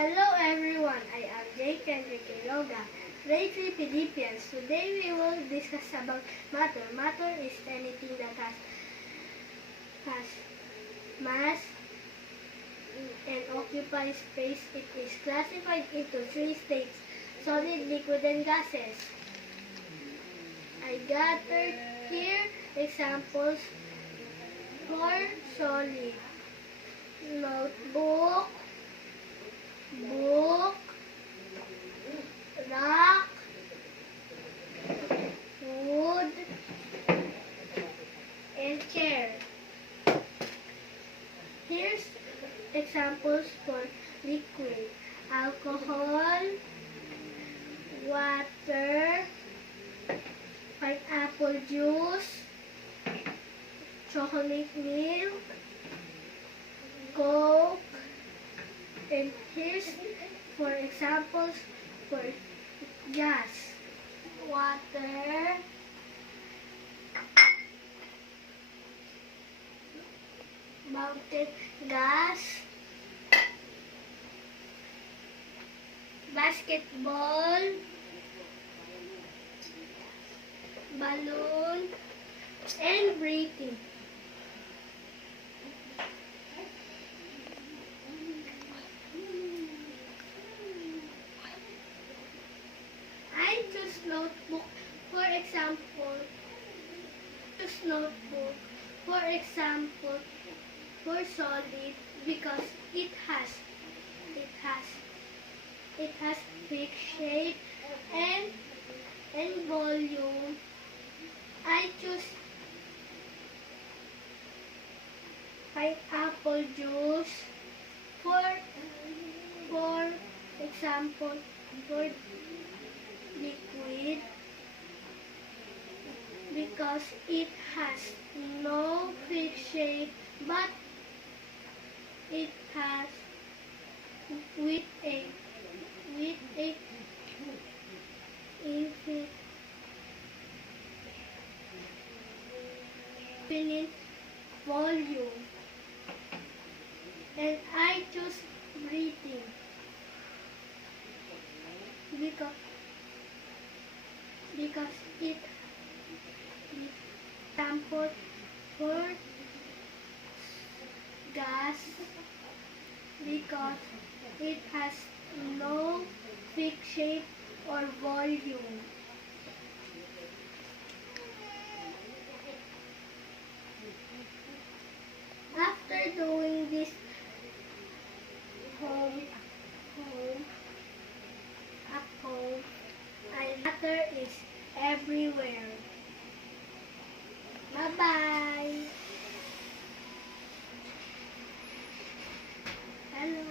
Hello everyone, I am Jake Enrique Loga, grade 3 Philippians. Today we will discuss about matter. Matter is anything that has mass and occupies space. It is classified into three states: solid, liquid, and gases. I gathered here examples for solid: notebook, book, rock, wood, and chair. Here's examples for liquid: alcohol, water, pineapple juice, chocolate milk, Coke, and here's for examples for gas: water, mountain gas, basketball, balloon, and breathing. I choose notebook for example. For solid because it has big shape and volume. I choose pineapple juice for example for liquid because it has no fixed shape but it has with a infinite volume. And I choose breathing because it example for gas because it has no fixed shape or volume. After doing this at home, matter is everywhere. Bye-bye. Hello.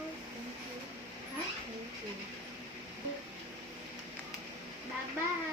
Thank you. Bye-bye.